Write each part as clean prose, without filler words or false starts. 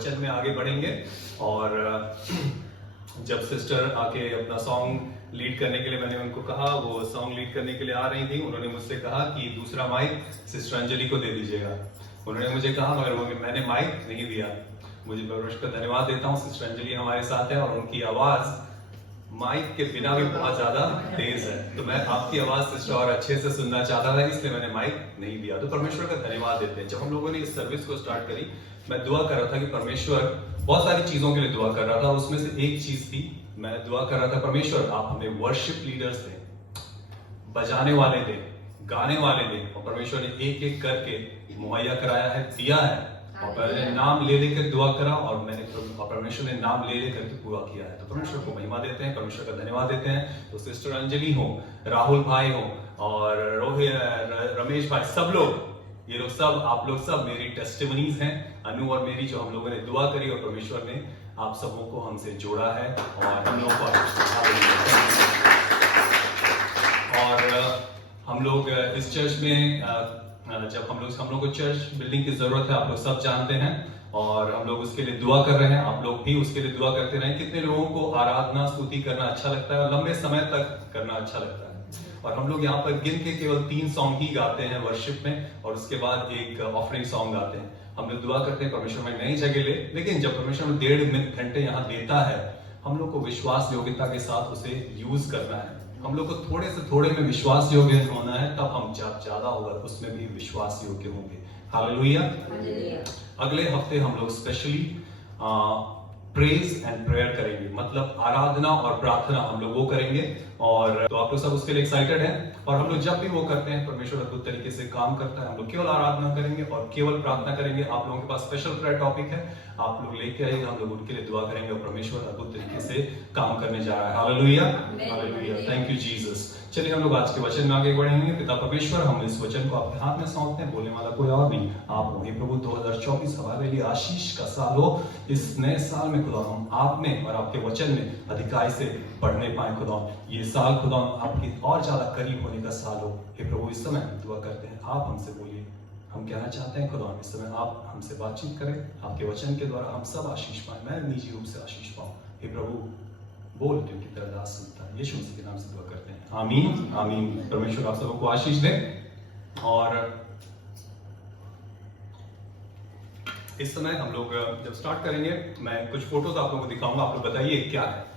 वचन में आगे बढ़ेंगे। और जब सिस्टर आके अपना सॉन्ग लीड करने के लिए मैंने उनको कहा, वो सॉन्ग लीड करने के लिए आ रही थी, उन्होंने मुझसे कहा कि दूसरा माइक सिस्टर अंजलि को दे दीजिएगा। उन्होंने मुझे कहा, मगर मैंने माइक नहीं दिया। मुझे परमेश्वर का धन्यवाद देता हूँ, सिस्टर अंजलि हमारे साथ है और उनकी आवाज माइक के बिना भी बहुत ज्यादा तेज है। तो मैं आपकी आवाज सिस्टर और अच्छे से सुनना चाहता था, इसलिए मैंने माइक नहीं दिया। तो परमेश्वर का धन्यवाद देते हैं। जब हम लोगों ने इस सर्विस को स्टार्ट करी, मैं दुआ कर रहा था कि परमेश्वर, बहुत सारी चीजों के लिए दुआ कर रहा था, उसमें से एक चीज थी, मैं दुआ कर रहा था, परमेश्वर आप हमें वर्शिप लीडर्स दें, बजाने वाले दें, गाने वाले दें। और परमेश्वर ने एक एक करके मुहैया कराया है, दिया है। और मैंने नाम ले लेकर दुआ करा और परमेश्वर ने नाम ले लेकर के पूरा किया है। तो परमेश्वर को महिमा देते हैं, परमेश्वर का धन्यवाद देते हैं। तो सिस्टर अंजलि हो, राहुल भाई हो और रोहित, रमेश भाई, सब लोग, ये लोग सब, आप लोग सब मेरी टेस्टिमनीज हैं। अनु और मेरी, जो हम लोगों ने दुआ करी और परमेश्वर ने आप सबों को हमसे जोड़ा है और हम लोग हम लोग इस चर्च में जब हम लोग को चर्च बिल्डिंग की जरूरत है, आप लोग सब जानते हैं, और हम लोग उसके लिए दुआ कर रहे हैं। आप लोग भी उसके लिए दुआ करते रहें। कितने लोगों को आराधना स्तुति करना अच्छा लगता है और लंबे समय तक करना अच्छा लगता है। और हम लोग यहाँ पर गिन के केवल 3 सॉन्ग ही गाते हैं वर्शिप में, और उसके बाद एक ऑफरिंग सॉन्ग गाते हैं। हम लोग दुआ करते हैं परमेश्वर में नई जगह ले, लेकिन जब परमेश्वर में 1.5 घंटे यहाँ देता है, हम लोग को विश्वास योग्यता के साथ उसे यूज करना है। हम लोग को थोड़े से थोड़े में विश्वास योग्य होना है, तब हम जब ज्यादा होगा उसमें भी विश्वास योग्य होंगे। हालेलुया। अगले हफ्ते हम लोग स्पेशली प्रेज एंड प्रेयर करेंगे, मतलब आराधना और प्रार्थना हम लोग वो करेंगे। और तो आप लोग सब उसके लिए एक्साइटेड हैं। और हम लोग जब भी वो करते हैं, परमेश्वर अद्भुत तरीके से काम करता है। हम लोग केवल आराधना करेंगे और केवल प्रार्थना करेंगे। आप लोगों के पास स्पेशल प्रेयर टॉपिक है, आप लोग लेके आइएगा, हम लोग उनके लिए दुआ करेंगे और परमेश्वर अद्भुत तरीके से काम करने जा रहा है। Hallelujah, hallelujah, thank you Jesus. चलिए हम लोग आज के वचन में आगे बढ़ेंगे। पिता परमेश्वर, हम इस वचन को आपके हाथ में सौंपते हैं, बोलने वाला कोई और नहीं, आप हो। हे प्रभु, 2024 हमारे लिए आशीष का साल हो। इस नए साल में खुदा हम आप में और आपके वचन में अधिकाई से पढ़ने पाए खुदा। ये साल खुदा आपके और ज्यादा करीब होने का साल हो। हे प्रभु, इस समय दुआ करते हैं, आप हमसे बोलिए। हम कहना चाहते हैं खुदा, इस समय आप हमसे बातचीत करें, आपके वचन के द्वारा हम सब आशीष पाए, मैं निजी रूप से आशीष पाऊं। हे प्रभु, बोल, क्योंकि तेरा दास सुनता है। यीशु मसीह के नाम से दुआ करते हैं, आमीन, आमीन। परमेश्वर आप सबको आशीष दे। और इस समय हम लोग जब स्टार्ट करेंगे, मैं कुछ फोटोज आप लोगों को दिखाऊंगा। आप लोग बताइए क्या है,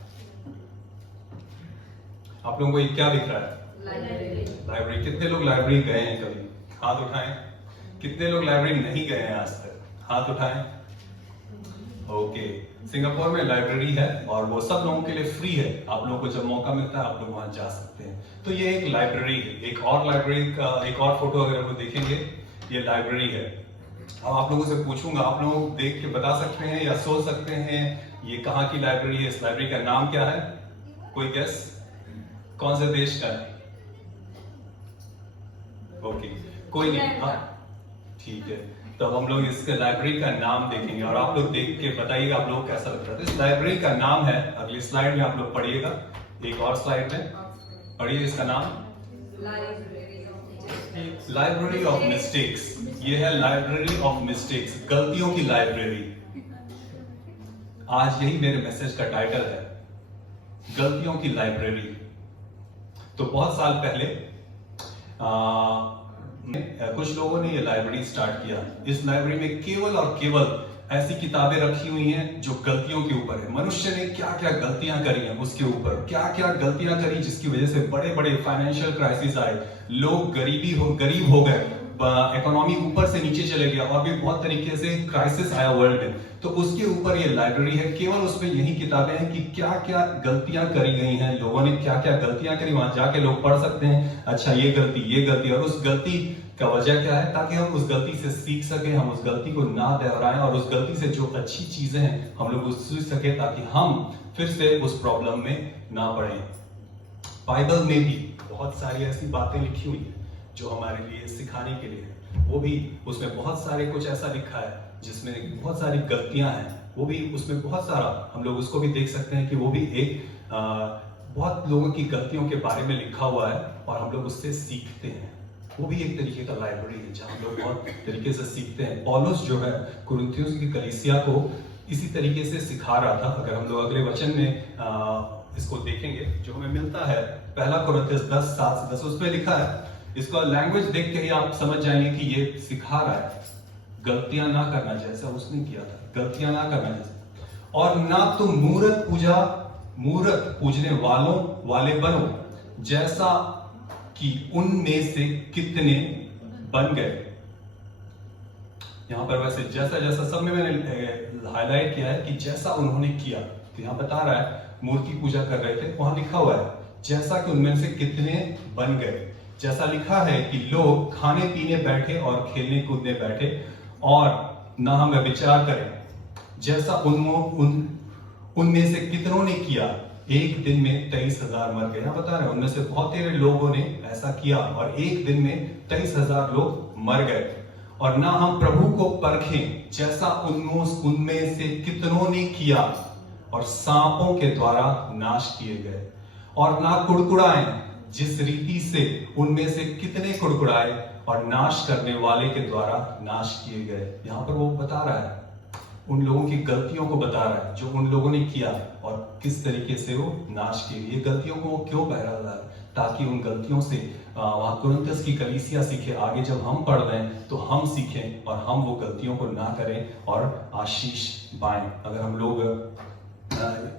आप लोगों को ये क्या दिख रहा है? लाइब्रेरी। कितने लोग लाइब्रेरी गए हैं कभी? हाथ उठाएं। कितने लोग लाइब्रेरी नहीं गए हैं आज तक? हाथ उठाएं। ओके, सिंगापुर में लाइब्रेरी है और वो सब लोगों के लिए फ्री है। आप लोगों को जब मौका मिलता है आप लोग वहां जा सकते हैं। तो ये एक लाइब्रेरी है। एक और लाइब्रेरी का एक और फोटो अगर आप देखेंगे, ये लाइब्रेरी है। अब आप लोगों से पूछूंगा, आप लोग देख के बता सकते हैं या सोच सकते हैं ये कहाँ की लाइब्रेरी है? इस लाइब्रेरी का नाम क्या है? कोई गेस? कौन से देश का है? ओके, कोई नहीं। हाँ, ठीक है। तो अब हम लोग इसके लाइब्रेरी का नाम देखेंगे और आप लोग देख के बताइएगा आप लोग कैसा लग रहा है। इस लाइब्रेरी का नाम है, अगली स्लाइड में आप लोग पढ़िएगा, एक और स्लाइड में पढ़िए इसका नाम, लाइब्रेरी ऑफ मिस्टेक्स। ये है लाइब्रेरी ऑफ मिस्टेक्स, गलतियों की लाइब्रेरी। आज यही मेरे मैसेज का टाइटल है, गलतियों की लाइब्रेरी। तो बहुत साल पहले कुछ लोगों ने ये लाइब्रेरी स्टार्ट किया। इस लाइब्रेरी में केवल और केवल ऐसी किताबें रखी हुई हैं जो गलतियों के ऊपर है। मनुष्य ने क्या क्या गलतियां करी हैं उसके ऊपर, क्या क्या गलतियां करी जिसकी वजह से बड़े बड़े फाइनेंशियल क्राइसिस आए, लोग गरीब हो गए, इकोनॉमी ऊपर से नीचे चले गया और भी बहुत तरीके से क्राइसिस आया वर्ल्ड में। तो उसके ऊपर ये लाइब्रेरी है, केवल उसमें यही किताबें हैं कि क्या क्या गलतियां करी गई हैं, लोगों ने क्या क्या गलतियां करी, वहां जाके लोग पढ़ सकते हैं, अच्छा ये गलती और उस गलती का वजह क्या है, ताकि हम उस गलती से सीख सके, हम उस गलती को ना दोहराएं और उस गलती से जो अच्छी चीजें हैं हम लोग उस सीख सके, ताकि हम फिर से उस प्रॉब्लम में ना पड़े। बाइबल में भी बहुत सारी ऐसी बातें लिखी हुई है जो हमारे लिए सिखाने के लिए है। वो भी उसमें बहुत सारे कुछ ऐसा लिखा है जिसमें बहुत सारी गलतियां हैं, वो भी उसमें बहुत सारा हम लोग उसको भी देख सकते हैं कि वो भी एक बहुत लोगों की गलतियों के बारे में लिखा हुआ है और हम लोग उससे सीखते हैं। वो भी एक तरीके का लाइब्रेरी है जहाँ हम लोग बहुत तरीके से सीखते हैं। पौलुस जो है कुरिन्थियों की कलीसिया को इसी तरीके से सिखा रहा था। अगर हम लोग अगले वचन में इसको देखेंगे जो हमें मिलता है, पहला कुरिन्थियस 10:7-10, उसमें लिखा है, इसका लैंग्वेज देख के ही आप समझ जाएंगे कि ये सिखा रहा है गलतियां ना करना जैसा उसने किया था, गलतियां ना करना जैसा। और ना तुम मूर्त पूजने वाले बनो जैसा कि उनमें से कितने बन गए। यहां पर वैसे जैसा जैसा सब में मैंने हाईलाइट किया है कि जैसा उन्होंने किया, तो यहां बता रहा है मूर्ति पूजा कर रहे थे, वहां लिखा हुआ है जैसा कि उनमें से कितने बन गए। जैसा लिखा है कि लोग खाने पीने बैठे और खेलने कूदने बैठे और ना हम विचार करें, जैसा उनमें से कितनों ने किया, एक दिन में 23,000 मर गए। यहां बता रहे उनमें से बहुत सारे लोगों ने ऐसा किया और एक दिन में 23,000 लोग मर गए। और ना हम प्रभु को परखें, जैसा उनमें से कितनों ने किया और सांपों के द्वारा नाश किए गए। और ना कुड़कुड़ाएं, जिस रीति से उनमें से कितने कुड़कुड़ाए और नाश करने वाले के द्वारा नाश किए गए। यहां पर वो बता रहा है, उन लोगों की गलतियों को बता रहा है जो उन लोगों ने किया और किस तरीके से वो नाश किए। ये गलतियों को वो क्यों बहरा रहा है, ताकि उन गलतियों से वहां कुरिन्थियस की कलीसिया सीखे। आगे जब हम पढ़ रहे हैं तो हम सीखें और हम वो गलतियों को ना करें और आशीष पाएं। अगर हम लोग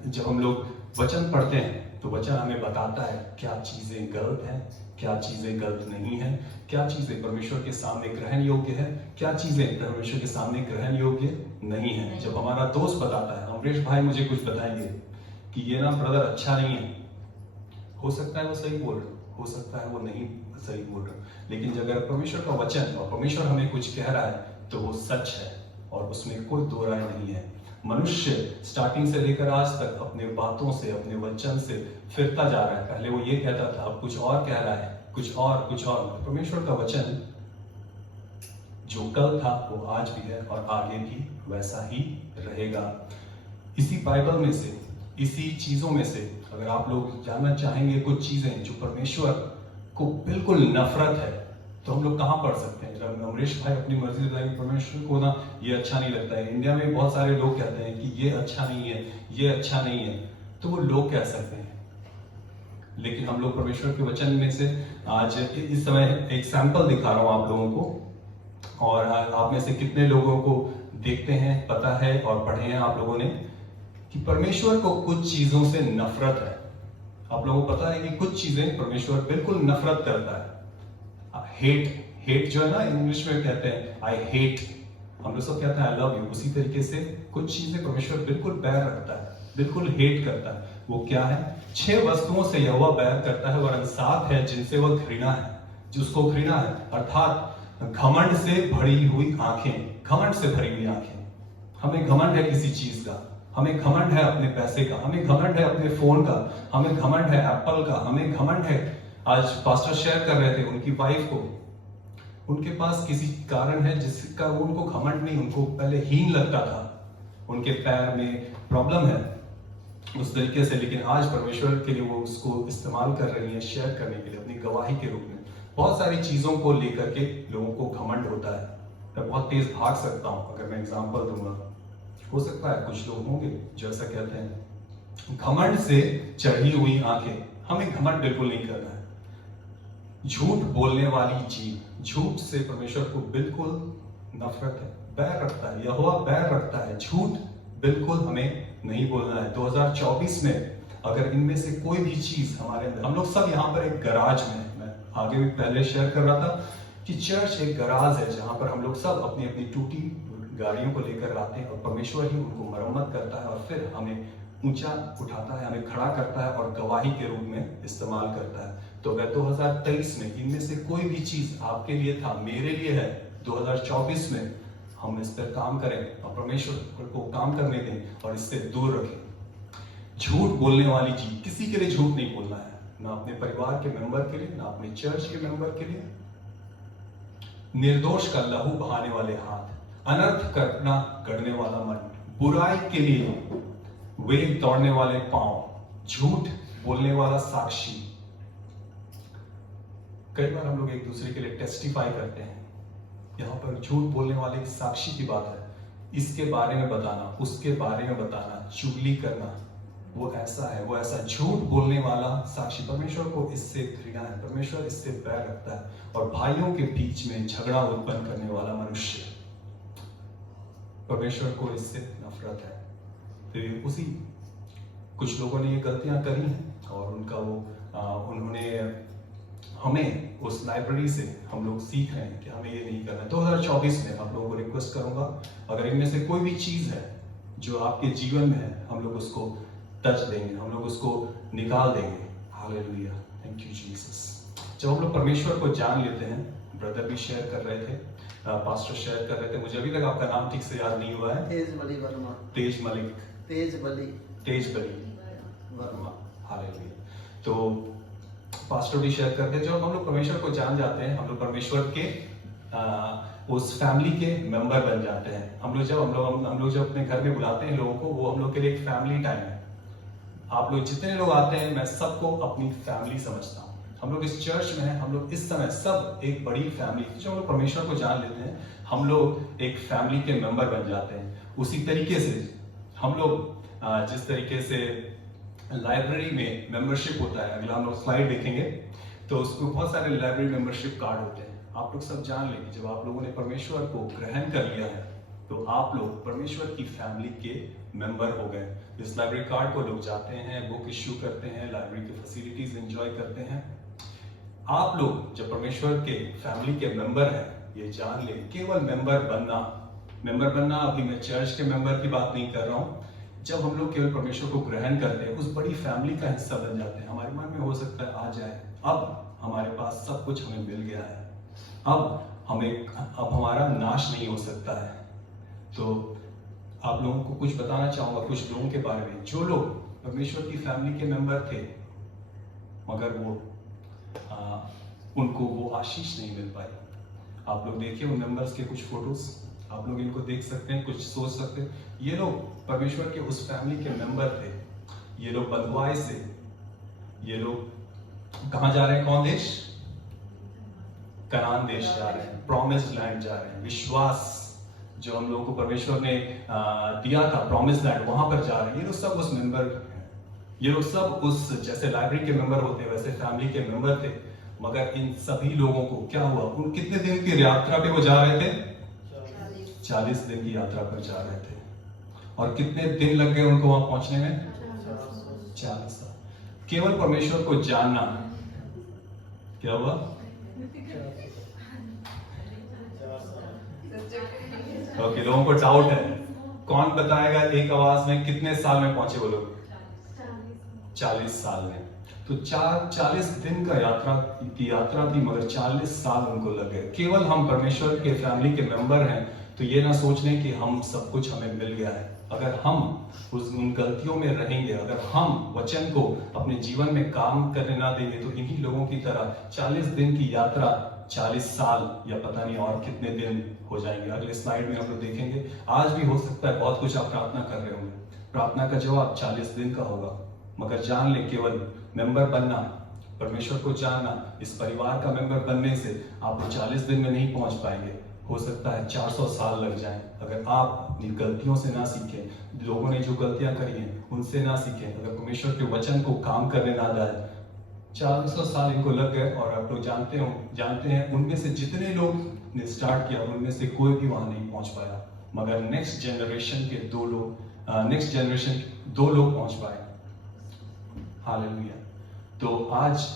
जब हम लोग वचन पढ़ते हैं तो वचन हमें बताता है क्या चीजें गलत हैं, क्या चीजें गलत नहीं है, क्या चीजें परमेश्वर के सामने ग्रहण योग्य है, क्या चीजें परमेश्वर के सामने ग्रहण योग्य नहीं है। जब हमारा दोस्त बताता है, अमरीश भाई मुझे कुछ बताएंगे कि ये ना ब्रदर अच्छा नहीं है, हो सकता है वो सही बोल रहे, हो सकता है वो नहीं सही बोल रहे, लेकिन जब अगर परमेश्वर का वचन और परमेश्वर हमें कुछ कह रहा है तो वो सच है और उसमें कोई दो राय नहीं है। मनुष्य स्टार्टिंग से लेकर आज तक अपने बातों से, अपने वचन से फिरता जा रहा है। पहले वो ये कहता था, अब कुछ और कह रहा है, कुछ और। परमेश्वर का वचन जो कल था वो आज भी है और आगे भी वैसा ही रहेगा। इसी बाइबल में से, इसी चीजों में से अगर आप लोग जानना चाहेंगे कुछ चीजें जो परमेश्वर को बिल्कुल नफरत है, तो हम लोग कहां पढ़ सकते हैं? जब अमरीश भाई अपनी मर्जी बताएंगे परमेश्वर को ना ये अच्छा नहीं लगता है। इंडिया में बहुत सारे लोग कहते हैं कि ये अच्छा नहीं है, ये अच्छा नहीं है, तो वो लोग कह सकते हैं, लेकिन हम लोग परमेश्वर के वचन में से आज इस समय एक सैंपल दिखा रहा हूं आप लोगों को। और आप में से कितने लोगों को देखते हैं, पता है और पढ़े हैं आप लोगों ने कि परमेश्वर को कुछ चीजों से नफरत है। आप लोगों को पता है कि कुछ चीजें परमेश्वर बिल्कुल नफरत करता है। हेट जो है ना, इंग्लिश में कहते हैं आई हेट, हम लोग सब कहते हैं आई लव यू। उसी तरीके से कुछ चीजें परमेश्वर बिल्कुल बैर रखता है, बिल्कुल हेट करता है। वो क्या है? 6 वस्तुओं से यहोवा बैर करता है, वरन 7 है जिनसे वह घृणा है, जिसको घृणा है, अर्थात घमंड से भरी हुई आंखें। घमंड से भरी हुई आंखें। हमें घमंड है किसी चीज का, हमें घमंड है अपने पैसे का, हमें घमंड है अपने फोन का, हमें घमंड है एप्पल का, हमें घमंड है। आज पास्टर शेयर कर रहे थे उनकी वाइफ को, उनके पास किसी कारण है जिसका उनको घमंड नहीं, उनको पहले हीन लगता था, उनके पैर में प्रॉब्लम है उस तरीके से, लेकिन आज परमेश्वर के लिए वो उसको इस्तेमाल कर रही है शेयर करने के लिए, अपनी गवाही के रूप में। बहुत सारी चीजों को लेकर के लोगों को घमंड होता है। मैं बहुत तेज भाग सकता हूं, अगर मैं एग्जांपल दूंगा, हो सकता है कुछ लोग होंगे जो ऐसा कहते हैं। घमंड से चढ़ी हुई आंखें, हमें घमंड बिल्कुल नहीं करना है। झूठ बोलने वाली जीभ, झूठ से परमेश्वर को बिल्कुल नफरत है, बैर रखता है, यहोवा बैर रखता है। झूठ बिल्कुल हमें नहीं बोलना है। 2024 में अगर इनमें से कोई भी चीज हमारे अंदर, हम लोग सब यहाँ पर एक गराज में, मैं आगे भी पहले शेयर कर रहा था कि चर्च एक गराज है जहां पर हम लोग सब अपनी अपनी टूटी गाड़ियों को लेकर आते हैं और परमेश्वर ही उनको मरम्मत करता है और फिर हमें ऊंचा उठाता है, हमें खड़ा करता है और गवाही के रूप में इस्तेमाल करता है। तो अगर 2023 में इनमें से कोई भी चीज आपके लिए था, मेरे लिए है, 2024 में हम इस पर काम करें और परमेश्वर को काम करने दें और इससे दूर रखें। झूठ बोलने वाली चीज, किसी के लिए झूठ नहीं बोलना है, ना अपने परिवार के मेंबर के लिए, ना अपने चर्च के मेंबर के लिए। निर्दोष का लहू बहाने वाले हाथ, अनर्थ करना गढ़ने वाला मन, बुराई के लिए वेग दौड़ने वाले पांव, झूठ बोलने वाला साक्षी। कई बार हम लोग एक दूसरे के लिए टेस्टिफाई करते हैं, यहां पर झूठ बोलने वाले साक्षी की बात है। इसके बारे में बताना, उसके बारे में बताना, चुगली करना, वो ऐसा है, वो ऐसा, झूठ बोलने वाला साक्षी, परमेश्वर को इससे घृणा है, परमेश्वर इससे बैर रखता है। और भाइयों के बीच में झगड़ा उत्पन्न करने वाला मनुष्य, परमेश्वर को इससे नफरत है। तो उसी कुछ लोगों ने ये गलतियां करी हैं और उनका उन्होंने हमें उस लाइब्रेरी से हम लोग सीख रहे हैं कि हमें ये नहीं करना। 2024 में आप लोगों को रिक्वेस्ट करूंगा, अगर इनमें से कोई भी चीज है जो आपके जीवन में है, हम लोग उसको टच देंगे, हम लोग उसको निकाल देंगे। Hallelujah, thank you Jesus. जब हम लोग परमेश्वर को जान लेते हैं, ब्रदर भी शेयर कर रहे थे, पास्टर शेयर कर रहे थे, मुझे अभी तक आपका नाम ठीक से याद नहीं हुआ है। तेज बली वर्मा। तेज मलिक, तेज बली वर्मा। हालेलुया। तो पास्टर भी शेयर करते हैं, जब हम लोग परमेश्वर को जान जाते हैं, हम लोग परमेश्वर के उस फैमिली के मेंबर बन जाते हैं। हम लोग जब अपने घर में बुलाते हैं लोगों को, वो हम लोग के लिए एक फैमिली टाइम है। आप लोग जितने लोग आते हैं, मैं सबको अपनी फैमिली समझता हूँ। हम लोग इस चर्च में हैं, हम लोग इस समय सब एक बड़ी फैमिली, जब हम लोग परमेश्वर को जान लेते हैं, हम लोग एक फैमिली के मेंबर बन जाते हैं। उसी तरीके से हम लोग जिस तरीके से लाइब्रेरी में मेंबरशिप होता है, अगला हम लोग स्लाइड देखेंगे तो उसको बहुत सारे लाइब्रेरी मेंबरशिप कार्ड होते हैं। आप लोग सब जान लेंगे, जब आप लोगों ने परमेश्वर को ग्रहण कर लिया है तो आप लोग परमेश्वर की फैमिली के मेंबर हो गए। इस लाइब्रेरी कार्ड को लोग जाते हैं, बुक इश्यू करते हैं, लाइब्रेरी की फैसिलिटीज एंजॉय करते हैं। आप लोग जब परमेश्वर के फैमिली के मेंबर हैं, ये जान ले, केवल मेंबर बनना, अभी मैं चर्च के मेंबर की बात नहीं कर रहा हूँ। जब हम लोग केवल परमेश्वर को ग्रहण करते हैं, उस बड़ी फैमिली का हिस्सा बन जाते हैं। हमारे मन में हो सकता है आ जाए, अब हमारे पास सब कुछ हमें मिल गया है, अब हमारा नाश नहीं हो सकता है। तो आप लोगों को कुछ बताना चाहूंगा कुछ लोगों के बारे में, जो लोग परमेश्वर की फैमिली के मेंबर थे मगर उनको वो आशीष नहीं मिल पाई। आप लोग देखिए उन मेंबर्स के कुछ फोटोज, आप लोग इनको देख सकते हैं, कुछ सोच सकते हैं। ये लोग परमेश्वर के उस फैमिली के मेंबर थे। ये लोग बंधुआई से, ये लोग कहां जा रहे हैं, कौन देश? कनान देश जा रहे हैं, प्रॉमिस्ड लैंड जा रहे हैं। विश्वास जो हम लोगों को परमेश्वर ने दिया था, प्रॉमिस्ड लैंड, वहां पर जा रहे हैं। ये लोग सब उस मेंबर हैं। ये लोग सब उस, जैसे लाइब्रेरी के मेंबर होते हैं वैसे फैमिली के मेंबर थे। मगर इन सभी लोगों को क्या हुआ, उन कितने दिन की यात्रा पे वो जा रहे थे? 40 दिन की यात्रा पर जा रहे थे। और कितने दिन लग गए उनको वहां पहुंचने में? 40 साल। केवल परमेश्वर को जानना, क्या हुआ? ओके, लोगों को डाउट है, कौन बताएगा एक आवाज में कितने साल में पहुंचे वो लोग? 40 साल में। तो 40 दिन का यात्रा थी, मगर 40 साल उनको लग गए। केवल हम परमेश्वर के फैमिली के मेंबर हैं तो ये ना सोच लें कि हम सब कुछ हमें मिल गया है। अगर हम उन गलतियों में रहेंगे, अगर हम वचन को अपने जीवन में काम करने ना देंगे, तो इन्हीं लोगों की तरह 40 दिन की यात्रा 40 साल या पता नहीं और कितने दिन हो जाएंगे। अगले स्लाइड में हम लोग देखेंगे। आज भी हो सकता है बहुत कुछ आप प्रार्थना कर रहे होंगे, प्रार्थना का जवाब 40 दिन का होगा। मगर जान ले, केवल मेंबर बनना, परमेश्वर को जानना, इस परिवार का मेंबर बनने से आप 40 दिन में नहीं पहुंच पाएंगे। हो सकता है 400 साल लग जाएं अगर आप अपनी गलतियों से ना सीखें, लोगों ने जो गलतियां करी हैं उनसे ना सीखें, अगर परमेश्वर के वचन को काम करने ना जाए। 400 साल इनको लग गए। और आप लोग जानते हैं उनमें से जितने लोग ने स्टार्ट किया, उनमें से कोई भी वहां नहीं पहुंच पाया। मगर नेक्स्ट जनरेशन 2 लोग पहुंच पाए। हालेलुया। तो आज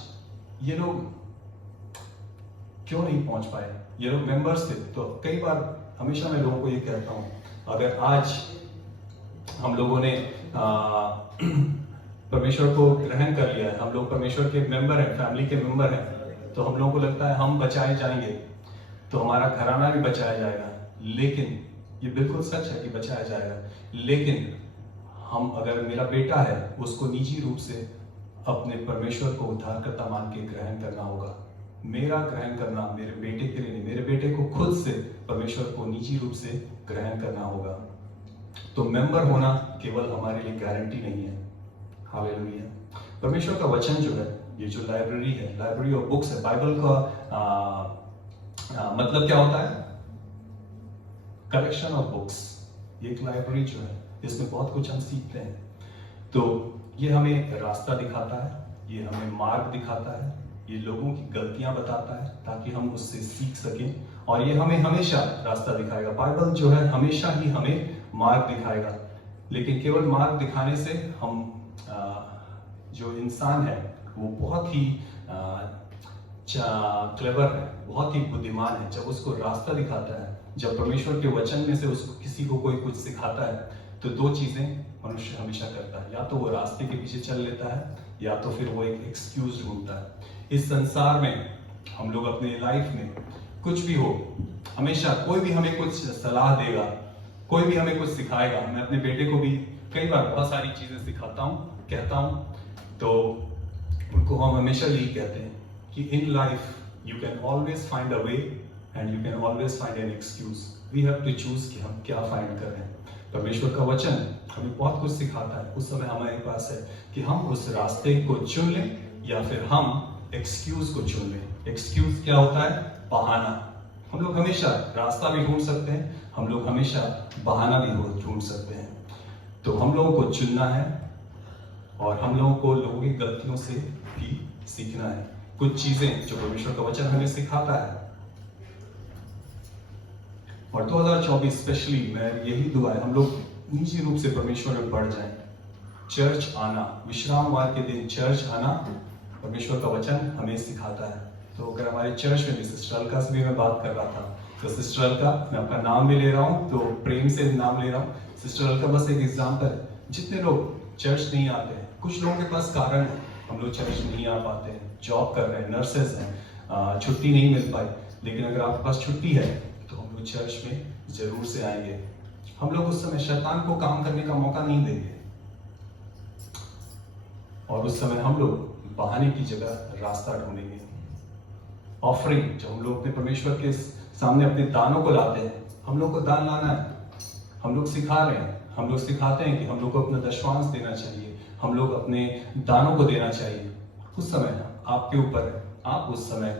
ये लोग क्यों नहीं पहुंच पाए? ये लोग मेंबर्स थे। तो कई बार, हमेशा मैं लोगों को ये कहता हूं, अगर आज हम लोगों ने परमेश्वर को ग्रहण कर लिया है, हम लोग परमेश्वर के मेंबर हैं, फैमिली के मेंबर हैं, तो हम लोगों को लगता है हम बचाए जाएंगे, तो हमारा घराना भी बचाया जाएगा। लेकिन ये बिल्कुल सच है कि बचाया जाएगा, लेकिन हम, अगर मेरा बेटा है, उसको निजी रूप से अपने परमेश्वर को उद्धारकर्ता मान के ग्रहण करना होगा। मेरा ग्रहण करना मेरे बेटे के लिए नहीं, मेरे बेटे को खुद से परमेश्वर को निजी रूप से ग्रहण करना होगा। तो मेंबर होना केवल हमारे लिए गारंटी नहीं है। हालेलुया। परमेश्वर का वचन जो है, ये जो लाइब्रेरी है, लाइब्रेरी ऑफ बुक्स है, बाइबल का मतलब क्या होता है? Collection of books. ये एक लाइब्रेरी जो है इसमें बहुत कुछ हम सीखते हैं। तो ये हमें रास्ता दिखाता है, ये हमें मार्ग दिखाता है, ये लोगों की गलतियां बताता है ताकि हम उससे सीख सकें, और ये हमें हमेशा रास्ता दिखाएगा। बाइबल जो है हमेशा ही हमें मार्ग दिखाएगा, लेकिन केवल मार्ग दिखाने से हम जो इंसान है वो बहुत ही क्लेवर है, बहुत ही बुद्धिमान है। जब उसको रास्ता दिखाता है, जब परमेश्वर के वचन में से उसको किसी को कोई कुछ सिखाता है, तो दो चीजें मनुष्य हमेशा करता है, या तो वो रास्ते के पीछे चल लेता है, या तो फिर वो एक एक्सक्यूज ढूंढता है। इस संसार में हम लोग अपने लाइफ में कुछ भी हो, हमेशा कोई भी हमें कुछ सलाह देगा, कोई भी हमें कुछ सिखाएगा। मैं अपने बेटे को भी कई बार बहुत सारी चीजें सिखाता हूँ, कहता हूँ, तो उनको हम हमेशा यही कहते हैं कि in life you can always find a way and you can always find an excuse. We have to choose कि हम क्या फाइंड कर रहे हैं। परमेश्वर का वचन हमें बहुत कुछ सिखाता है। उस समय हमारे पास है कि हम उस रास्ते को चुन लें या फिर हम एक्सक्यूज को चुन लें। एक्सक्यूज क्या होता है? बहाना। हम लोग हमेशा रास्ता भी ढूंढ सकते हैं, हम लोग हमेशा बहाना भी ढूंढ सकते हैं। तो हम लोगों को चुनना है और हम लोगों को लोगों की गलतियों से भी सीखना है। कुछ चीजें जो परमेश्वर का वचन हमें सिखाता है। और 2024 स्पेशली मैं यही दुआ है, हम लोग निजी रूप से परमेश्वर में बढ़ जाएं। चर्च आना, विश्रामवार के दिन चर्च आना, परमेश्वर का वचन हमें सिखाता है। तो अगर हमारे चर्च में भी, सिस्टर अलका से भी मैं बात कर रहा था, तो सिस्टर अलका, मैं आपका नाम भी ले रहा हूँ, तो प्रेम से नाम ले रहा हूँ। सिस्टर अलका बस एक एग्जाम्पल है। जितने लोग चर्च नहीं आते हैं, कुछ लोगों के पास कारण है, हम लोग चर्च नहीं आ पाते हैं, जॉब कर रहे हैं, नर्सेज हैं, छुट्टी नहीं मिल पाई। लेकिन अगर आपके पास छुट्टी है तो हम लोग चर्च में जरूर से आएंगे। हम लोग उस समय शैतान को काम करने का मौका नहीं देंगे, और उस समय हम लोग बहाने की जगह रास्ता ढूंढेंगे। ऑफरिंग, जब हम लोग अपने परमेश्वर के सामने अपने दानों को लाते हैं, हम लोग को दान लाना है। हम लोग सिखा रहे हैं, हम लोग सिखाते हैं कि हम लोग को अपना दशमांश देना चाहिए, हम लोग अपने दानों को देना चाहिए। उस समय आपके ऊपर है, आप उस समय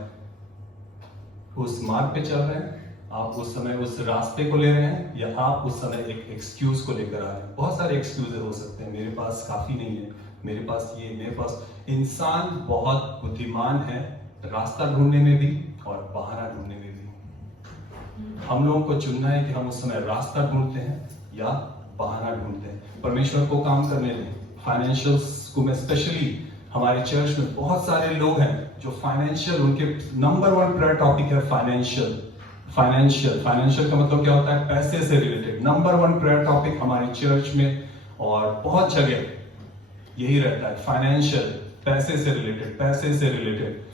उस मार्ग पे चल रहे हैं, आप उस समय उस रास्ते को ले रहे हैं, या आप उस समय एक एक्सक्यूज को लेकर आ रहे हैं। बहुत सारे एक्सक्यूज हो सकते हैं, मेरे पास काफी नहीं है, मेरे पास ये, मेरे पास। इंसान बहुत बुद्धिमान है, रास्ता ढूंढने में भी और बहाना ढूंढने में भी। हम लोगों को चुनना है कि हम उस समय रास्ता ढूंढते हैं या बहाना ढूंढते हैं। परमेश्वर को काम करने में, फाइनेंशियल्स को, मैं स्पेशली हमारे चर्च में बहुत सारे लोग हैं जो फाइनेंशियल, उनके नंबर 1 प्रायर टॉपिक है फाइनेंशियल। फाइनेंशियल का मतलब क्या होता है? पैसे से रिलेटेड। नंबर 1 प्रायर टॉपिक हमारे चर्च में और बहुत जगह यही रहता है, फाइनेंशियल, पैसे से रिलेटेड।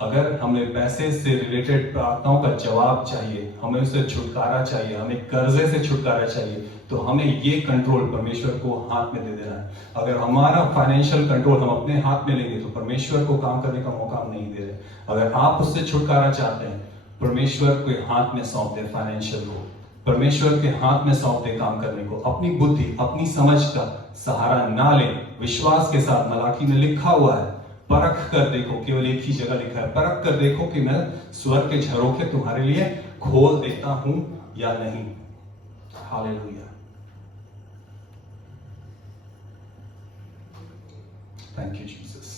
अगर हमें पैसे से रिलेटेड प्रार्थनाओं का जवाब चाहिए, हमें उससे छुटकारा चाहिए, हमें कर्जे से छुटकारा चाहिए, तो हमें ये कंट्रोल परमेश्वर को हाथ में दे देना है। अगर हमारा फाइनेंशियल कंट्रोल हम अपने हाथ में लेंगे तो परमेश्वर को काम करने का मौका हम नहीं दे रहे। अगर आप उससे छुटकारा चाहते हैं, परमेश्वर के हाथ में सौंप दें फाइनेंशियल को, परमेश्वर के हाथ में सौंप दें काम करने को। अपनी बुद्धि, अपनी समझ का सहारा ना लें। विश्वास के साथ, मलाकी में लिखा हुआ है, परख कर देखो, केवल एक ही जगह लिखा है, परख कर देखो कि मैं स्वर्ग के झरोखे तुम्हारे लिए खोल देता हूं या नहीं। हालेलुया। Thank you Jesus.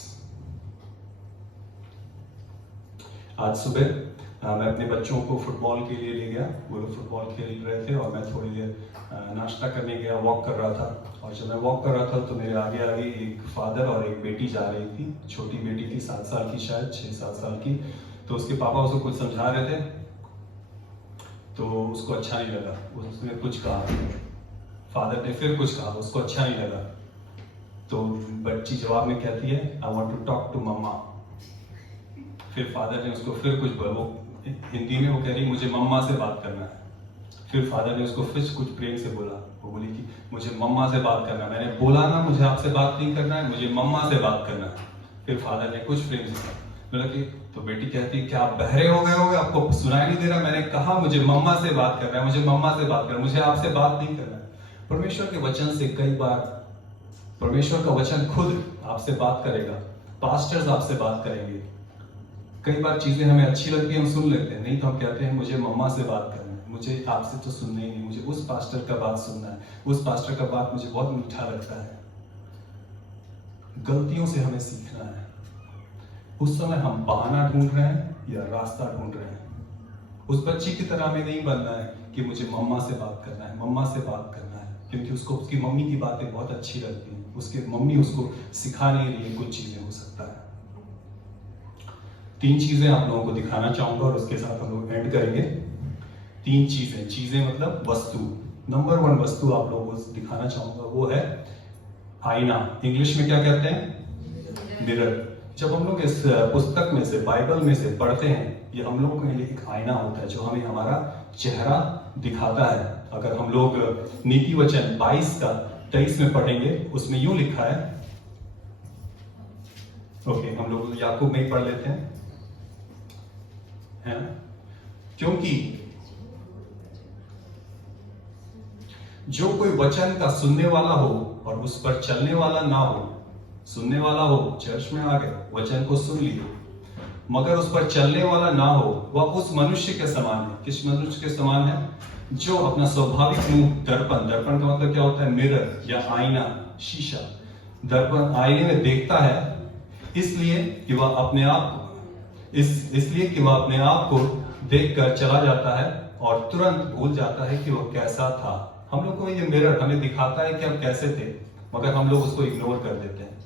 आज सुबह मैं अपने बच्चों को फुटबॉल के लिए ले गया। वो लोग फुटबॉल खेल रहे थे और मैं थोड़ी देर नाश्ता करने गया, वॉक कर रहा था। और जब मैं वॉक कर रहा था तो मेरे आगे आगे एक फादर और एक बेटी जा रही थी। छोटी बेटी थी, 7 साल की, शायद 6-7 साल की। तो उसके पापा उसको कुछ समझा रहे थे, तो उसको अच्छा नहीं लगा। उसने कुछ कहा, फादर ने फिर कुछ कहा, उसको अच्छा नहीं लगा। तो बच्ची जवाब में कहती है, I want to talk to mama. फिर फादर ने उसको फिर कुछ बोला, वो हिंदी में वो कह रही मुझे मम्मा से बात करना है। फिर फादर ने उसको फिर कुछ प्रेम से बोला, वो बोली कि मुझे मम्मा से बात करना है। मैंने बोला ना मुझे आपसे बात नहीं करना है, मुझे मम्मा से बात करना है। फिर फादर ने कुछ प्रेम से कहा, बोला कि, तो बेटी कहती क्या आप बहरे हो गए होगे, आपको सुनाई नहीं दे रहा? मैंने कहा मुझे मम्मा से बात करना है, मुझे मम्मा से बात करना है, मुझे आपसे बात नहीं करना है। परमेश्वर के वचन से कई बार परमेश्वर का वचन खुद आपसे बात करेगा, पास्टर्स आपसे बात करेंगे। कई बार चीजें हमें अच्छी लगती है, हम सुन लेते हैं, नहीं तो हम कहते हैं मुझे मम्मा से बात करना है। मुझे आपसे तो सुनना ही नहीं, मुझे उस पास्टर का बात सुनना है, उस पास्टर का बात मुझे बहुत मीठा लगता है। गलतियों से हमें सीखना है। उस समय हम बहाना ढूंढ रहे हैं या रास्ता ढूंढ रहे हैं। उस बच्ची की तरह हमें नहीं बनना है कि मुझे मम्मा से बात करना है, मम्मा से बात करना है, क्योंकि उसको उसकी मम्मी की बातें बहुत अच्छी लगती हैं, उसकी मम्मी उसको सिखा नहीं रही है कुछ चीजें। हो सकता है 3 चीजें आप लोगों को दिखाना चाहूंगा और उसके साथ हम लोग एंड करेंगे। 3 चीजें मतलब वस्तु। नंबर 1 वस्तु आप लोगों को दिखाना चाहूंगा, वो है आईना। इंग्लिश में क्या कहते हैं? मिरर। जब हम लोग इस पुस्तक में से, बाइबल में से पढ़ते हैं, ये हम लोग के लिए एक आईना होता है जो हमें हमारा चेहरा दिखाता है। अगर हम लोग नीति वचन 22 का 23 में पढ़ेंगे, उसमें यूं लिखा है, ओके हम लोग याकूब में ही पढ़ लेते हैं, है ना? क्योंकि जो कोई वचन का सुनने वाला हो और उस पर चलने वाला ना हो, सुनने वाला हो, चर्च में आ गए, वचन को सुन लिए, मगर उस पर चलने वाला ना हो, वह उस मनुष्य के समान है। किस मनुष्य के समान है? जो अपना स्वाभाविक मुंह दर्पण का मतलब क्या होता है? मिरर या आईना, शीशा, दर्पण, आईने में देखता है, इसलिए कि वह अपने आप को देखकर चला जाता है और तुरंत भूल जाता है कि वह कैसा था। हम लोग को ये मिरर हमें दिखाता है कि हम कैसे थे, मगर हम लोग उसको इग्नोर कर देते हैं।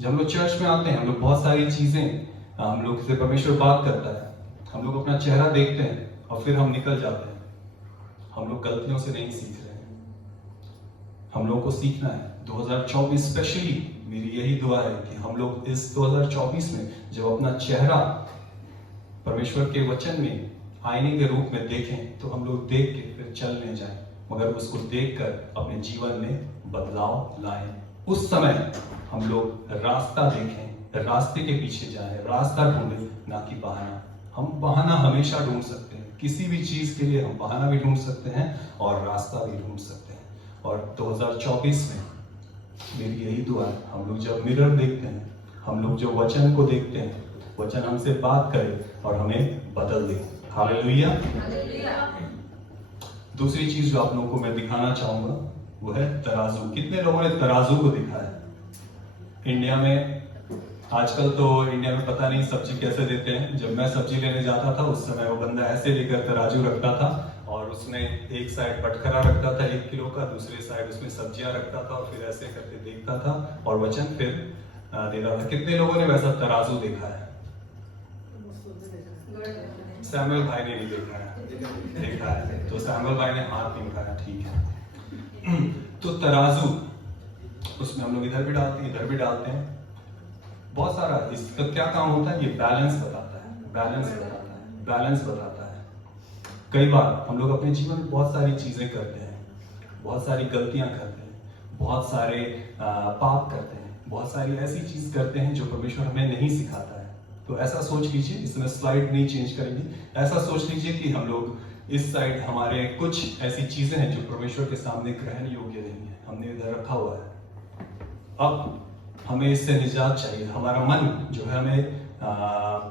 जब हम लोग चर्च में आते हैं, हम लोग बहुत सारी चीजें, हम लोग से परमेश्वर बात करता है, हम लोग अपना चेहरा देखते हैं और फिर हम निकल जाते हैं। हम लोग गलतियों से नहीं सीख रहे हैं, हम लोगों को सीखना है। 2024 स्पेशली मेरी यही दुआ है कि हम लोग इस 2024 में जब अपना चेहरा परमेश्वर के वचन में आईने के रूप में देखें, तो हम लोग देख के फिर चलने जाएं, मगर उसको देखकर अपने जीवन में बदलाव लाएं। उस समय हम लोग रास्ता देखें, रास्ते के पीछे जाएं, रास्ता ढूंढें, ना कि बहाना। हम बहाना हमेशा ढूंढ सकते हैं, किसी भी चीज के लिए हम बहाना भी ढूंढ सकते हैं और रास्ता भी ढूंढ सकते हैं। और 2024 में मेरी यही दुआ है, हम लोग जब मिरर देखते हैं, हम लोग जो वचन को देखते हैं, वचन हमसे बात करे और हमें बदल दे। हालेलुया। दूसरी चीज जो आप लोगों को मैं दिखाना चाहूंगा वो है तराजू। कितने लोगों ने तराजू को देखा है? इंडिया में आजकल तो इंडिया में पता नहीं सब्जी कैसे देते हैं। जब मैं सब्जी लेने जाता था उस समय वो बंदा ऐसे लेकर तराजू रखता था और उसमें एक साइड बटखरा रखता था 1 किलो का, दूसरे साइड उसमें सब्जियां रखता था और फिर ऐसे करके देखता था और वचन फिर देता था। कितने लोगों ने वैसा तराजू देखा है? सैमुअल भाई ने नहीं देखा है, तो सैमुअल भाई ने हाथ नहीं उठाया, ठीक है। तो तराजू, उसमें हम लोग इधर भी डालते हैं, इधर भी डालते हैं, बहुत सारा। इसका क्या काम होता है? ये बैलेंस बताता है। कई बार हम लोग अपने जीवन में बहुत सारी चीजें करते हैं, बहुत सारी गलतियां करते हैं, बहुत सारे पाप करते हैं, बहुत सारी ऐसी चीज करते हैं जो परमेश्वर हमें नहीं सिखाता है। तो ऐसा सोच लीजिए, इसमें स्लाइड नहीं चेंज करेंगे, ऐसा सोच लीजिए कि हम लोग इस साइड हमारे कुछ ऐसी चीजें हैं जो परमेश्वर के सामने ग्रहण योग्य नहीं है, हमने इधर रखा हुआ है। अब हमें इससे निजात चाहिए। हमारा मन जो है हमें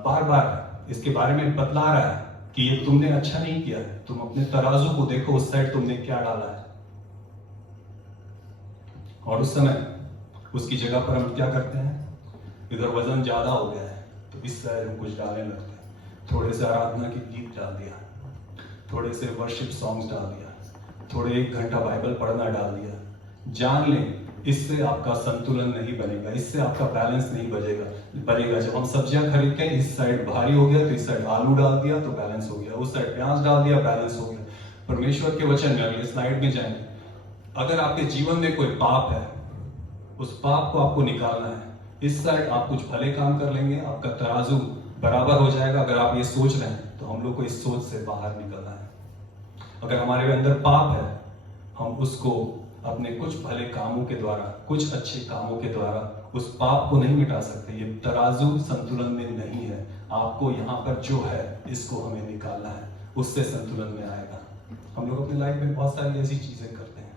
बार बार इसके बारे में बतला रहा है कि ये तुमने अच्छा नहीं किया है, तुम अपने तराजू को देखो, उस साइड तुमने क्या डाला है। और उस समय उसकी जगह पर हम क्या करते हैं? इधर वजन ज्यादा हो गया है तो इस साइड हम कुछ डालने लगते हैं। थोड़े से आराधना के गीत डाल दिया, थोड़े से वर्शिप सॉन्ग्स डाल दिया, थोड़े 1 घंटा बाइबल पढ़ना डाल दिया। जान लें, इससे आपका संतुलन नहीं बनेगा, इससे आपका बैलेंस नहीं बनेगा। जब हम सब्जियां खरीदते हैं, इस साइड भारी हो गया तो इस साइड आलू डाल दिया तो बैलेंस हो गया, उस साइड प्याज डाल दिया, बैलेंस हो गया। परमेश्वर के वचन में अगले स्लाइड में जाएंगे, अगर आपके जीवन में कोई पाप है, उस पाप को आपको निकालना है। इस साइड आप कुछ भले काम कर लेंगे, आपका तराजू बराबर हो जाएगा। अगर आप ये सोच रहे हैं तो हम लोग को इस सोच से बाहर निकलना है। अगर हमारे अंदर पाप है, हम उसको अपने कुछ भले कामों के द्वारा, कुछ अच्छे कामों के द्वारा उस पाप को नहीं मिटा सकते। ये तराजू संतुलन में नहीं है। आपको यहाँ पर जो है इसको हमें निकालना है, उससे संतुलन में आएगा। हम लोग अपनी लाइफ में बहुत सारी ऐसी चीजें करते हैं,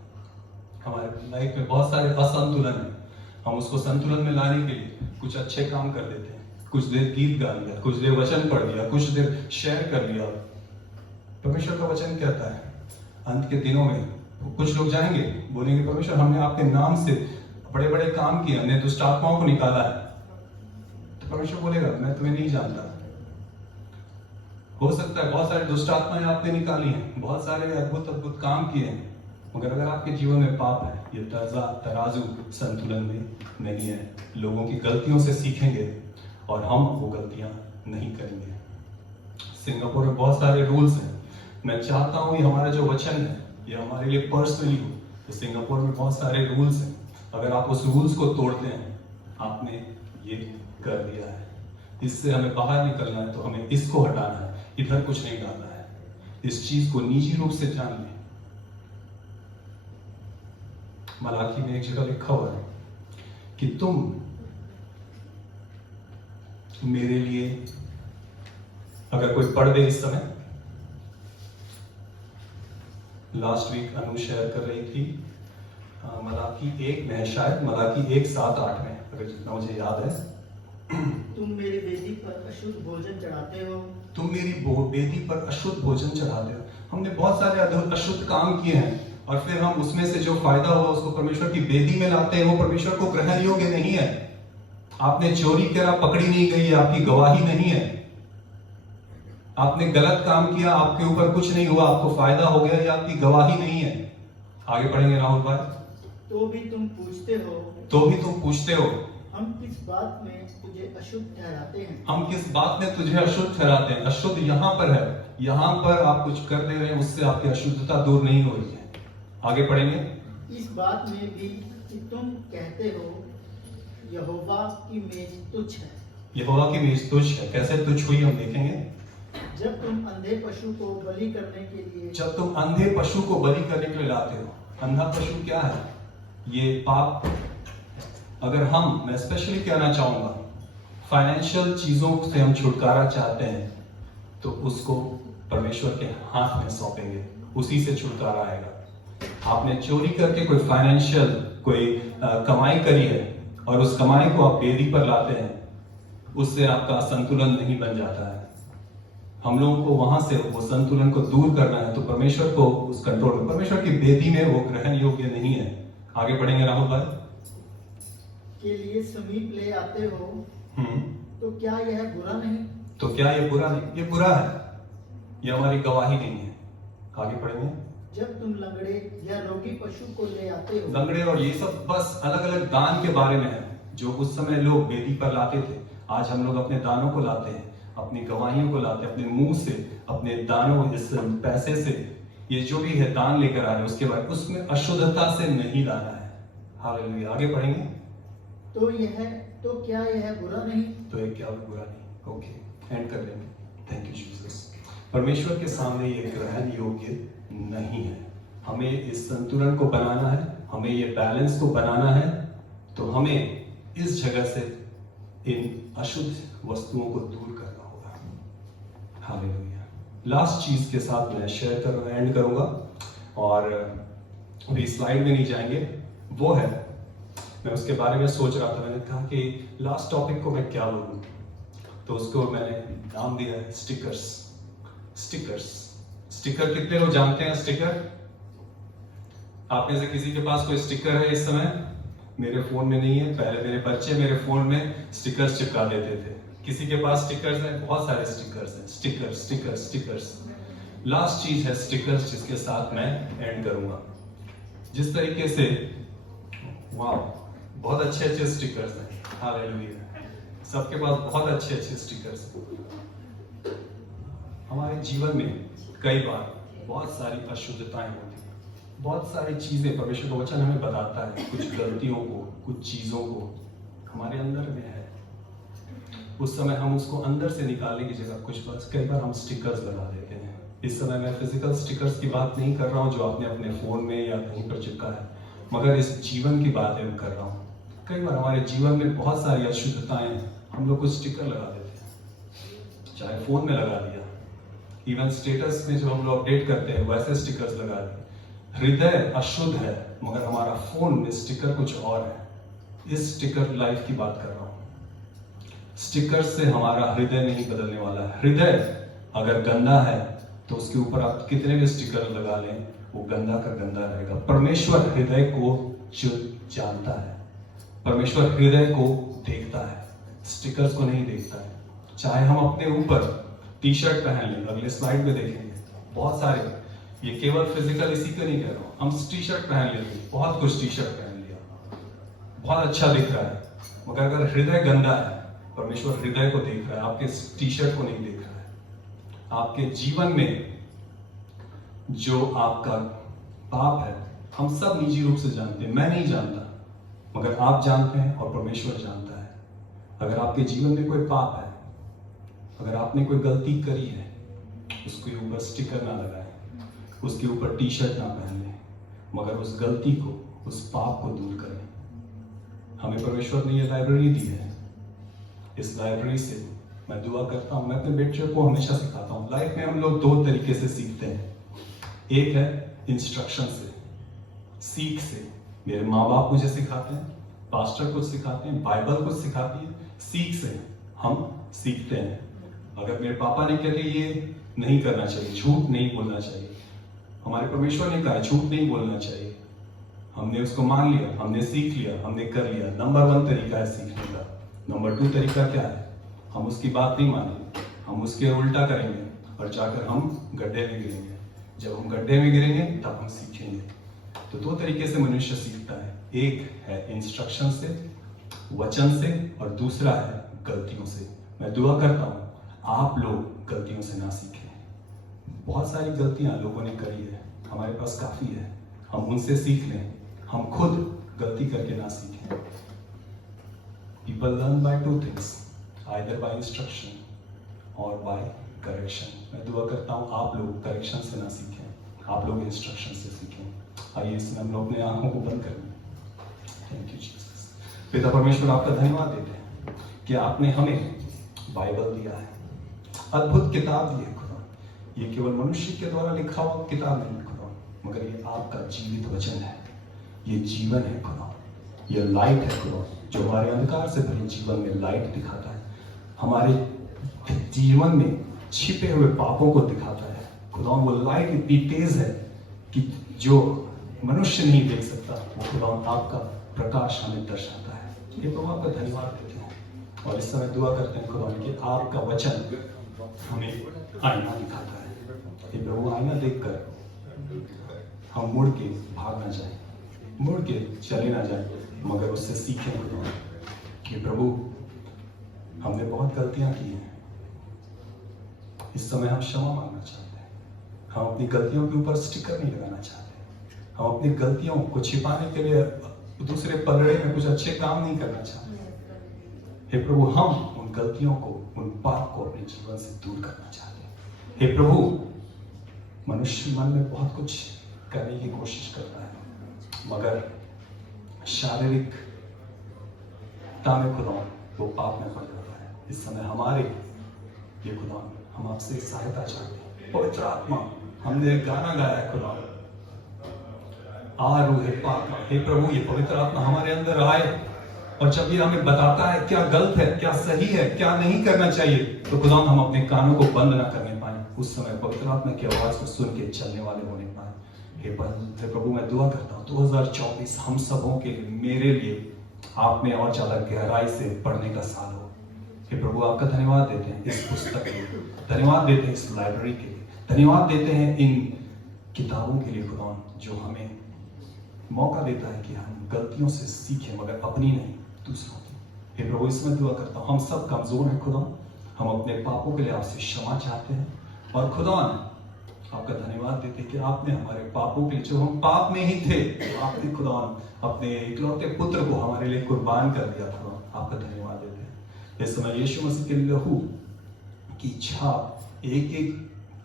हमारे लाइफ में बहुत सारे असंतुलन है। हम उसको संतुलन में लाने के लिए कुछ अच्छे काम कर देते हैं, कुछ देर गीत गा लिया, कुछ देर वचन पढ़ लिया, कुछ देर शेयर कर लिया, परमेश्वर का वचन कहता है अंत के दिनों में कुछ लोग जाएंगे, बोलेंगे परमेश्वर हमने आपके नाम से बड़े बड़े काम किए, हमने दुष्ट आत्माओं को निकाला है। तो परमेश्वर बोलेगा मैं तुम्हें नहीं जानता। हो सकता है बहुत सारे दुष्ट आत्माएं आपने निकाली हैं, बहुत सारे अद्भुत अद्भुत काम किए हैं, मगर अगर आपके जीवन में पाप है, ये तराजू संतुलन में नहीं है। लोगों की गलतियों से सीखेंगे और हम वो गलतियां नहीं करेंगे। सिंगापुर में बहुत सारे रूल्स हैं। मैं चाहता हूं ये हमारा जो वचन है ये हमारे लिए पर्सनली हो। तो सिंगापुर में बहुत सारे रूल्स हैं, अगर आप उस रूल्स को तोड़ते हैं, आपने ये कर दिया है। इससे हमें बाहर निकलना है तो हमें इसको हटाना है, इधर कुछ नहीं डालना है। इस चीज को निजी रूप से जान लें। मलाकी में एक जगह लिखा हुआ है कि तुम मेरे लिए, अगर कोई पढ़ दे इस समय, लास्ट वीक अनु शेयर कर रही थी मलाकी 1 में, शायद मलाकी 1:7-8 में, अगर जितना मुझे याद है। तुम मेरी वेदी पर अशुद्ध भोजन चढ़ाते हो। तुम मेरी वेदी पर अशुद्ध भोजन चढ़ाते हो। हमने बहुत सारे अशुद्ध काम किए हैं और फिर हम उसमें से जो फायदा हुआ उसको परमेश्वर की वेदी में लाते हैं। वो परमेश्वर को ग्रहण योग्य नहीं है। आपने चोरी करा, पकड़ी नहीं गई, आपकी गवाही नहीं है। आपने गलत काम किया, आपके ऊपर कुछ नहीं हुआ, आपको फायदा हो गया, ये आपकी गवाही नहीं है। आगे पढ़ेंगे राहुल भाई। तो भी तुम पूछते हो, तो भी तुम पूछते हो, हम किस बात में तुझे अशुद्ध ठहराते हैं। हम किस बात में तुझे अशुद्ध ठहराते हैं। अशुद्ध यहाँ पर है, यहाँ पर आप कुछ कर दे रहे हैं, उससे आपकी अशुद्धता दूर नहीं हो रही है। आगे पढ़ेंगे। इस बात में भी कि तुम कहते हो यहोवा की मेज तुच्छ है। यहोवा की मेज तुच्छ है। कैसे तुच्छ हुई हम देखेंगे। जब तुम अंधे पशु को बलि करने के लिए, जब तुम अंधे पशु को बलि करने के लिए लाते हो। अंधा पशु क्या है, ये पाप। अगर मैं स्पेशली कहना चाहूंगा, फाइनेंशियल चीजों से हम छुटकारा चाहते हैं तो उसको परमेश्वर के हाथ में सौंपेंगे, उसी से छुटकारा आएगा। आपने चोरी करके कोई फाइनेंशियल कमाई करी है और उस कमाई को आप वेदी पर लाते हैं, उससे आपका संतुलन नहीं बन जाता है। हम लोगों को वहां से वो संतुलन को दूर करना है, तो परमेश्वर को उस कंट्रोल में, परमेश्वर की वेदी में वो ग्रहण योग्य नहीं है। आगे पढ़ेंगे राहुल भाई। के लिए समीप ले आते हो, तो क्या यह बुरा नहीं। तो क्या ये बुरा नहीं, ये बुरा है, ये हमारी गवाही नहीं है। आगे पढ़ेंगे। जब तुम लंगड़े या रोगी पशु को ले आते हो। लंगड़े और ये सब बस अलग अलग दान के बारे में है, जो उस समय लोग वेदी पर लाते थे। आज हम लोग अपने दानों को लाते हैं, अपनी गवाहियों को लाते हैं, अपने मुंह से, अपने दानों, इस पैसे से, ये जो भी है दान लेकर आ रहे हैं, उसके बाद उसमें अशुद्धता से नहीं लाना है। हालेलुया। आगे पढ़ेंगे। तो क्या यह बुरा नहीं। तो ये क्या बुरा नहीं। ओके, एंड कर लेंगे। Thank you Jesus. परमेश्वर के सामने ये ग्रहण योग्य नहीं है। हमें इस संतुलन को बनाना है, हमें ये बैलेंस को बनाना है, तो हमें इस जगह से इन अशुद्ध वस्तुओं को दूर करना होगा। हालेलुया। लास्ट चीज के साथ मैं एंड करूंगा, और अभी स्लाइड में नहीं जाएंगे, वो है, मैं उसके बारे में सोच रहा था। मैंने कहा कि लास्ट टॉपिक को मैं क्या बोलूं, तो उसको मैंने नाम दिया है स्टिकर्स। स्टिकर कितने लोग जानते हैं। स्टिकर, आप में से किसी के पास कोई स्टिकर है इस समय। मेरे फोन में नहीं है, पहले मेरे बच्चे मेरे फोन में स्टिकर्स चिपका देते थे। किसी के पास स्टिकर्स हैं, बहुत सारे स्टिकर्स हैं। स्टिकर्स। लास्ट चीज है स्टिकर्स, जिसके साथ मैं एंड करूंगा। जिस तरीके से, वाह, बहुत अच्छे स्टिकर्स हैं। हालेलुया। सबके पास बहुत अच्छे स्टिकर्स हैं। हमारे जीवन में कई बार बहुत सारी अशुद्धताएं होती हैं, बहुत सारी चीजें परमेश्वर का वचन हमें बताता है, कुछ गलतियों को, कुछ चीजों को हमारे अंदर में है। उस समय हम उसको अंदर से निकालने की जगह कई बार हम स्टिकर्स लगा देते हैं। इस समय मैं फिजिकल स्टिकर्स की बात नहीं कर रहा हूँ जो आपने अपने फोन में या कहीं पर चिपका है, मगर इस जीवन की बात मैं कर रहा हूँ। कई बार हमारे जीवन में बहुत सारी अशुद्धताएं, हम लोग कुछ स्टिकर लगा देते हैं, चाहे फोन में लगा दिया, इवन स्टेटस में जो हम लोग अपडेट करते हैं वैसे स्टिकर्स लगा दिए। हृदय अशुद्ध है, मगर हमारा फोन में स्टिकर कुछ और है। इस स्टिकर लाइफ की बात कर रहा हूं। स्टिकर से हमारा हृदय नहीं बदलने वाला है। हृदय अगर गंदा है तो उसके ऊपर आप कितने भी स्टिकर लगा लें, वो गंदा का गंदा रहेगा। परमेश्वर हृदय को जानता है, परमेश्वर हृदय को देखता है, स्टिकर्स को नहीं देखता है। चाहे हम अपने ऊपर टी शर्ट पहन लें, अगले स्लाइड में देखेंगे बहुत सारे, ये केवल फिजिकल इसी को नहीं कह रहा हूं, हम टी शर्ट पहन लेते हैं, बहुत कुछ टी शर्ट पहन लिया, बहुत अच्छा दिख रहा है, मगर अगर हृदय गंदा है, परमेश्वर हृदय को देख रहा है, आपके टी शर्ट को नहीं देख रहा है। आपके जीवन में जो आपका पाप है, हम सब निजी रूप से जानते हैं, मैं नहीं जानता, मगर आप जानते हैं और परमेश्वर जानता है। अगर आपके जीवन में कोई पाप है, अगर आपने कोई गलती करी है, उसके ऊपर स्टिकर ना लगाएं, उसके ऊपर टी शर्ट ना पहन लें, मगर उस गलती को, उस पाप को दूर करें। हमें परमेश्वर ने ये लाइब्रेरी दी है, इस लाइब्रेरी से मैं दुआ करता हूं, मैं अपने बेटे को हमेशा सिखाता हूं। लाइफ में हम लोग दो तरीके से सीखते हैं, एक है इंस्ट्रक्शन से, सीख से। मेरे माँ बाप मुझे सिखाते हैं, पास्टर कुछ सिखाते हैं, बाइबल कुछ सिखाती है, सीख से हम सीखते हैं। अगर मेरे पापा ने कहते ये नहीं करना चाहिए, झूठ नहीं बोलना चाहिए, हमारे परमेश्वर ने कहा झूठ नहीं बोलना चाहिए, हमने उसको मान लिया, हमने सीख लिया, हमने कर लिया। नंबर 1 तरीका है सीखने का। नंबर 2 तरीका क्या है? हम उसकी बात नहीं मानेंगे, हम उसके उल्टा करेंगे और जाकर हम गड्ढे में गिरेंगे। जब हम गड्ढे में गिरेंगे तब हम सीखेंगे। तो 2 तरीके से मनुष्य सीखता है, एक है इंस्ट्रक्शन से, वचन से, और दूसरा है गलतियों से। मैं दुआ करता हूं आप लोग गलतियों से ना सीखें। बहुत सारी गलतियां लोगों ने करी है, हमारे पास काफी है, हम उनसे सीख लें, हम खुद गलती करके ना सीखें। People learn by 2 things, either by instruction or by correction. मैं दुआ करता हूँ आप लोग करेक्शन से ना सीखें, आप लोग इंस्ट्रक्शन से सीखें। आइए इसमें हम लोग अपने आंखों को बंद करें। Thank you Jesus. पिता परमेश्वर, आपका धन्यवाद देते हैं कि आपने हमें बाइबल दिया है, अद्भुत किताब दी है खुदा। ये केवल मनुष्य के द्वारा लिखा हुआ किताब नहीं खुदा, मगर ये आपका जीवित वचन है, ये जीवन है खुदा, ये लाइट है खुदा, जो हमारे अंधकार से भरे जीवन में लाइट दिखाता है, हमारे जीवन में छिपे हुए पापों को दिखाता है खुदा। वो लाइट इतनी तेज है कि जो मनुष्य नहीं देख सकता, वो खुदा आपका प्रकाश हमें दर्शाता है। ये तो आपका धन्यवाद देते हैं और इस समय दुआ करते हैं खुदा कि आपका वचन हमें आईना दिखाता है। ये प्रभु आईना देखकर हम मुड़ के भाग ना जाए, मुड़ के चले ना जाए, मगर उससे सीखें खुदा कि प्रभु हमने बहुत गलतियां की हैं, इस समय हम क्षमा मांगना चाहते हैं। हम अपनी गलतियों के ऊपर स्टिकर नहीं लगाना चाहते, हम अपनी गलतियों को छिपाने के लिए दूसरे पलड़े में कुछ अच्छे काम नहीं करना चाहते। हे प्रभु, हम उन गलतियों को, उन पाप को अपने जीवन से दूर करना चाहते हैं। हे प्रभु, मनुष्य मन में बहुत कुछ करने की कोशिश करता है, मगर शारीरिकता में खुदा वो पाप में पड़ जाता है। इस समय हमारे ये खुदा, हम आपसे सहायता चाहते हैं। पवित्र आत्मा, हमने एक गाना गाया है खुदा, आ रूहे पाक, हे प्रभु, ये पवित्र आत्मा हमारे अंदर आए और जब ये हमें बताता है क्या गलत है, क्या सही है, क्या नहीं करना चाहिए, तो खुदा हम अपने कानों को बंद ना करने पाए। उस समय पवित्र आत्मा की आवाज को सुन के चलने वाले होने पाए। हे प्रभु, मैं दुआ करता हूँ 2024 हम सबों के लिए, मेरे लिए, आप में और ज्यादा गहराई से पढ़ने का साल हो। हे प्रभु, आपका धन्यवाद देते हैं इस पुस्तक के लिए, धन्यवाद देते हैं इस लाइब्रेरी के लिए, धन्यवाद देते हैं इन किताबों के लिए खुदा, जो हमें मौका देता है कि हम गलतियों से सीखें, मगर अपनी नहीं, दूसरों की। हे प्रभु, इसमें दुआ करता हूँ, हम सब कमजोर हैं खुदा, हम अपने पापों के लिए आपसे क्षमा चाहते हैं और खुदा आपका धन्यवाद देते कि आपने हमारे पापों के लिए, जो हम पाप में ही थे, आपने खुदा अपने इकलौते पुत्र को हमारे लिए कुर्बान कर दिया खुदा। आपका धन्यवाद देते हैं। इस समय यीशु मसीह के लहू की छाप एक एक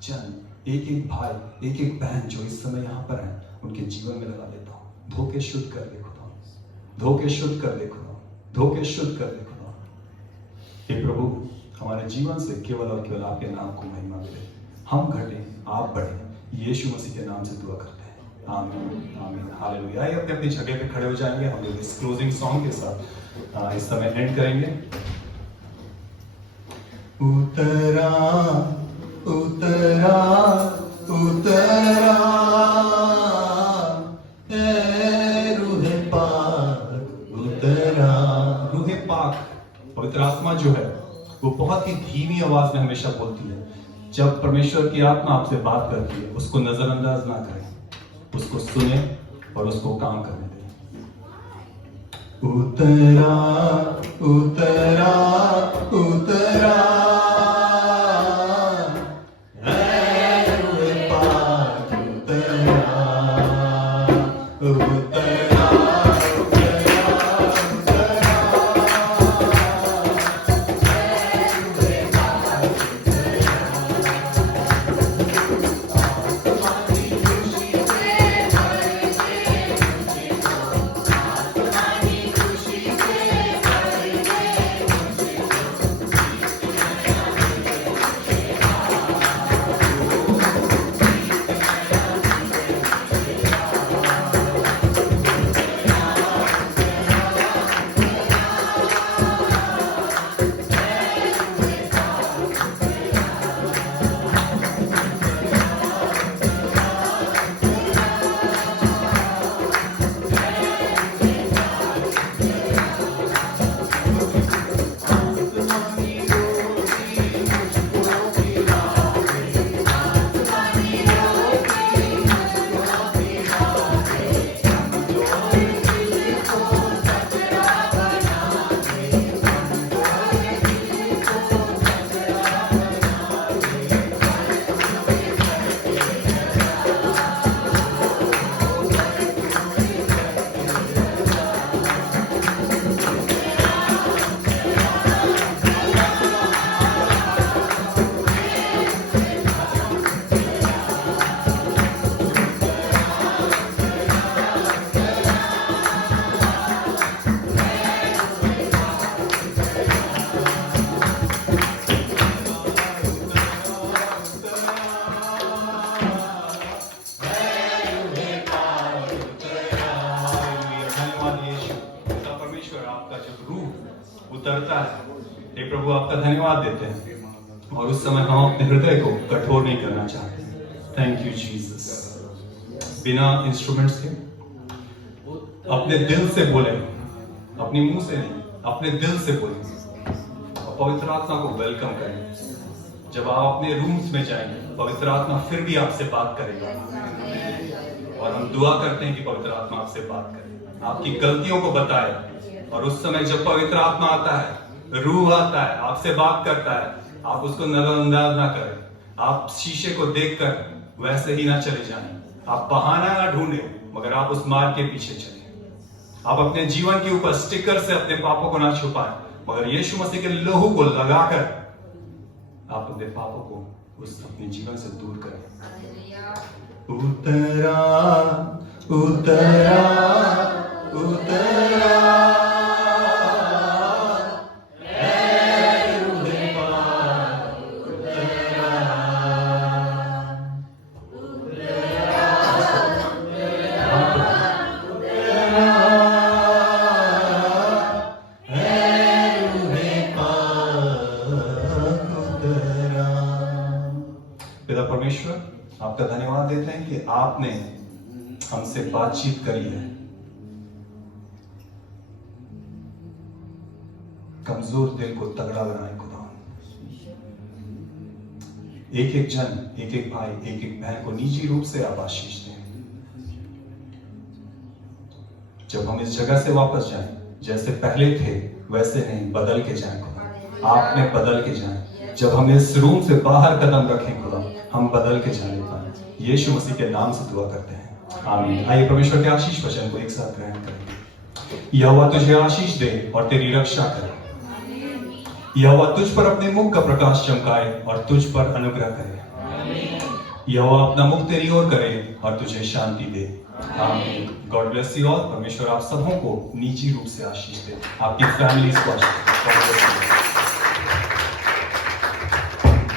जन, एक एक भाई, एक एक बहन जो इस समय यहाँ पर है, उनके जीवन में लगा देता हूँ। धो के शुद्ध कर दे खुदा, धो के शुद्ध कर दे खुदा, धो के शुद्ध कर दे खुदा। हे प्रभु, हमारे जीवन से केवल और केवल आपके नाम को महिमा मिले, हम घटे आप बढ़े, यीशु मसीह के नाम से दुआ करते हैं, आमीन आमीन हालेलुया। आइए अपने अपनी जगह पे खड़े हो जाएंगे, हम लोग इस क्लोजिंग सॉन्ग के साथ इस समय एंड करेंगे। उतरा उतरा उतरा ए रूहे पाक उतरा। रूहे पाक पवित्र आत्मा जो है वो बहुत ही धीमी आवाज में हमेशा बोलती है। जब परमेश्वर की आत्मा आपसे बात करती है उसको नजरअंदाज ना करें, उसको सुने और उसको काम करने दें। उतरा उतरा उतरा है रूहे पाक उतरा उतरा उतरता है। हे प्रभु आपका धन्यवाद देते हैं और उस समय हम अपने हृदय को कठोर नहीं करना चाहते। Thank you Jesus. बिना इंस्ट्रूमेंट्स के अपने दिल से बोले, अपनी मुंह से नहीं, अपने दिल से बोले और पवित्र आत्मा को वेलकम करें। जब आप अपने रूम्स में जाएंगे पवित्र आत्मा फिर भी आपसे बात करेगा और हम दुआ करते हैं कि पवित्र आत्मा आपसे बात करे, आपकी गलतियों को बताए। और उस समय जब पवित्र आत्मा आता है, रूह आता है, आपसे बात करता है, आप उसको नजरअंदाज ना करें। आप शीशे को देखकर वैसे ही ना चले जाएं। आप बहाना ना ढूंढे मगर आप उस मार्ग के पीछे चलें। आप अपने जीवन के ऊपर स्टिकर से अपने पापों को ना छुपाएं मगर यीशु मसीह के लहू को लगाकर आप अपने पापों को उस अपने जीवन से दूर करें। उतरा उतरा उतरा पिता परमेश्वर आपका धन्यवाद देते हैं कि आपने हमसे बातचीत करी है। कमजोर दिल को तगड़ा बनाए खुदा। एक एक जन, एक एक भाई, एक एक बहन को निजी रूप से आप आशीष दें। जब हम इस जगह से वापस जाएं, जैसे पहले थे वैसे नहीं, बदल के जाएं खुदा। आप में बदल के जाएं। जब हम इस रूम से बाहर कदम रखें खुदा, हम बदल के जाने पाए। यीशु मसीह के नाम से दुआ करते हैं, आमीन। आइए परमेश्वर के आशीष वचन को एक साथ ग्रहण करें। यहोवा तुझे आशीष दे और तेरी रक्षा करे। यहोवा तुझ पर अपने मुख का प्रकाश चमकाए और तुझ पर अनुग्रह करे। यहोवा अपना मुख तेरी ओर करे और तुझे शांति दे, आमीन। God bless you all. परमेश्वर आप सबों को निजी रूप से आशीष दे, आपकी फैमिलीज को आशीष दे।